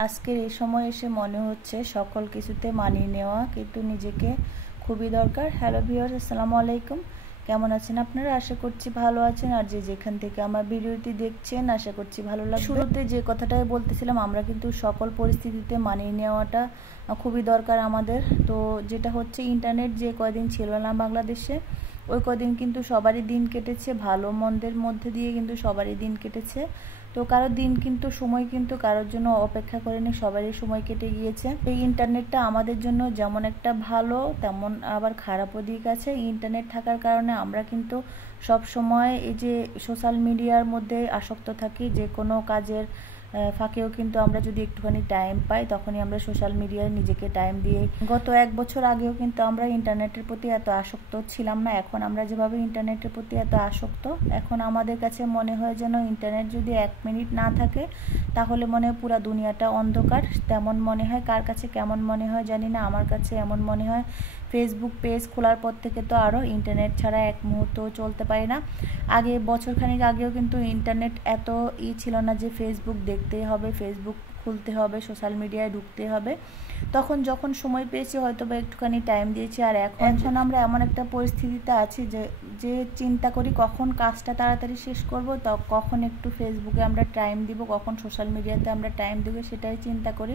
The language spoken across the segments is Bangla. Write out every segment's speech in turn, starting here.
আজকের এই সময় এসে মনে হচ্ছে সকল কিছুতে মানিয়ে নেওয়া কিন্তু নিজেকে খুবই দরকার। হ্যালো ভিউয়ার্স, আসসালামু আলাইকুম। কেমন আছেন আপনারা? আশা করছি ভালো আছেন। আর যে যেখান থেকে আমার ভিডিওটি দেখছেন আশা করছি ভালো লাগবে। শুরুতে যে কথাটাই বলতেছিলাম, আমরা কিন্তু সকল পরিস্থিতিতে মানিয়ে নেওয়াটা খুবই দরকার আমাদের। তো যেটা হচ্ছে, ইন্টারনেট যে কয়দিন ছিল না বাংলাদেশে, ওই কদিন কিন্তু সবারই দিন কেটেছে, ভালো মন্দের মধ্যে দিয়ে কিন্তু সবারই দিন কেটেছে। তো কারোর দিন কিন্তু সময় কিন্তু কারোর জন্য অপেক্ষা করেনি, সবারই সময় কেটে গিয়েছে। এই ইন্টারনেটটা আমাদের জন্য যেমন একটা ভালো, তেমন আবার খারাপও দিক আছে। ইন্টারনেট থাকার কারণে আমরা কিন্তু সব সময় এই যে সোশ্যাল মিডিয়ার মধ্যে আসক্ত থাকি। যে কোনো কাজের ফাঁকেও কিন্তু আমরা যদি একটুখানি টাইম পাই, তখনই আমরা সোশ্যাল মিডিয়ায় নিজেকে টাইম দিয়ে। গত 1 বছর আগেও কিন্তু আমরা ইন্টারনেটের প্রতি এত আসক্ত ছিলাম না। এখন আমরা যেভাবে ইন্টারনেটের প্রতি এত আসক্ত, এখন আমাদের কাছে মনে হয় যেন ইন্টারনেট যদি 1 মিনিট না থাকে তাহলে মনে হয় পুরো দুনিয়াটা অন্ধকার, তেমন মনে হয়। কার কাছে কেমন মনে হয় জানি না, আমার কাছে এমন মনে হয়। ফেসবুক পেজ খোলার পর থেকে তো আরও ইন্টারনেট ছাড়া এক মুহূর্তও চলতে পারি না। আগে বছরখানেক আগেও কিন্তু ইন্টারনেট এত ছিল না যে ফেসবুক দেখতেই হবে, ফেসবুক খুলতে হবে, সোশ্যাল মিডিয়ায় ঢুকতে হবে। তখন যখন সময় পেয়েছি হয়তো বা একটুখানি টাইম দিয়েছি। আর এখন আমরা এমন একটা পরিস্থিতিতে আছি যে চিন্তা করি কখন কাজটা তাড়াতাড়ি শেষ করব, কখন একটু ফেসবুকে আমরা টাইম দিব, কখন সোশ্যাল মিডিয়াতে আমরা টাইম দেবো, সেটাই চিন্তা করি।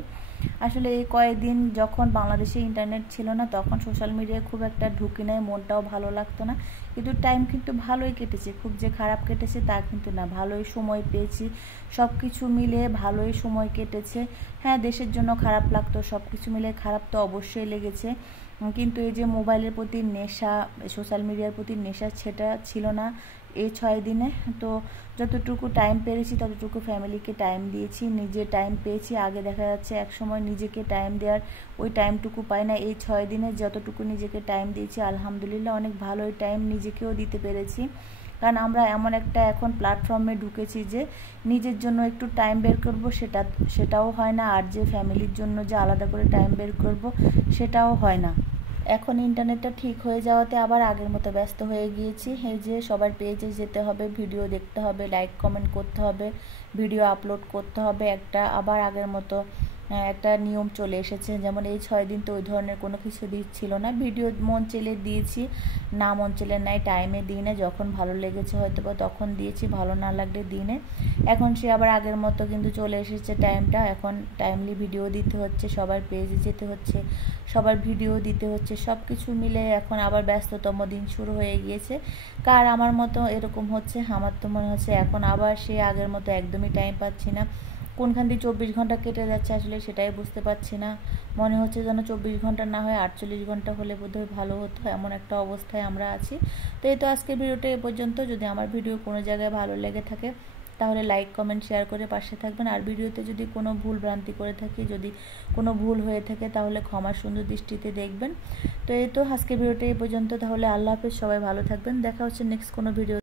আসলে এই কয়েকদিন যখন বাংলাদেশে ইন্টারনেট ছিল না, তখন সোশ্যাল মিডিয়ায় খুব একটা ঢুকি নাই, মনটাও ভালো লাগতো না। কিন্তু টাইম কিন্তু ভালোই কেটেছে, খুব যে খারাপ কেটেছে তা কিন্তু না, ভালোই সময় পেয়েছি। সব কিছু মিলে ভালোই সময় কেটেছে। হ্যাঁ, দেশের জন্য খারাপ লাগতো, সব কিছু মিলে খারাপ তো অবশ্যই লেগেছে। কিন্তু এই যে মোবাইলের প্রতি নেশা, সোশ্যাল মিডিয়ার প্রতি নেশা, সেটা ছিল না এই 6 দিনে। তো যতটুকু টাইম পেরেছি ততটুকু ফ্যামিলিকে টাইম দিয়েছি, নিজে টাইম পেয়েছি। আগে দেখা যাচ্ছে এক সময় নিজেকে টাইম দেওয়ার ওই টাইমটুকু পাই না। এই 6 দিনে যতটুকু নিজেকে টাইম দিয়েছি, আলহামদুলিল্লাহ অনেক ভালোই টাইম নিজেকেও দিতে পেরেছি। কারণ আমরা এমন একটা এখন প্ল্যাটফর্মে ঢুকেছি যে নিজের জন্য একটু টাইম বের করব, সেটাও হয় না। আর যে ফ্যামিলির জন্য যে আলাদা করে টাইম বের করব, সেটাও হয় না। এখন ইন্টারনেটটা ঠিক হয়ে যাওয়াতে আবার আগের মতো ব্যস্ত হয়ে গিয়েছি। এই যে সবার পেজে যেতে হবে, ভিডিও দেখতে হবে, লাইক কমেন্ট করতে হবে, ভিডিও আপলোড করতে হবে, আবার আগের মতো একটা নিয়ম চলে এসেছে। যেমন এই 6 দিন তো ওই ধরনের কোনো কিছু দিচ্ছিল না। ভিডিও মন চেলে দিয়েছি, না মন চেলে নাই, টাইমে দিই না, যখন ভালো লেগেছে হয়তো বা তখন দিয়েছি, ভালো না লাগলে দিনে। এখন সে আবার আগের মতো কিন্তু চলে এসেছে টাইমটা। এখন টাইমলি ভিডিও দিতে হচ্ছে, সবার পেজে যেতে হচ্ছে, সবার ভিডিও দিতে হচ্ছে, সব কিছু মিলে এখন আবার ব্যস্ততম দিন শুরু হয়ে গিয়েছে। কার আমার মতো এরকম হচ্ছে? আমার তো মনে হচ্ছে এখন আবার সে আগের মতো একদমই টাইম পাচ্ছি না। কোনখান দিয়ে 24 ঘন্টা কেটে যাচ্ছে আসলে সেটাই বুঝতে পারছি না। মনে হচ্ছে যেন 24 ঘন্টা না হয় 48 ঘন্টা হলে বোধহয় ভালো হতো, এমন একটা অবস্থায় আমরা আছি। তো এই তো আজকের ভিডিওটা এ পর্যন্ত। যদি আমার ভিডিও কোনো জায়গায় ভালো লেগে থাকে তাহলে লাইক কমেন্ট শেয়ার করে পাশে থাকবেন। আর ভিডিওতে যদি কোনো ভুল ভ্রান্তি করে থাকি, যদি কোনো ভুল হয়ে থাকে তাহলে ক্ষমা সুন্দর দৃষ্টিতে দেখবেন। তো এই তো আজকের ভিডিওটা এই পর্যন্ত। তাহলে আল্লাহ হাফেজ, সবাই ভালো থাকবেন। দেখা হচ্ছে নেক্সট কোনো ভিডিও।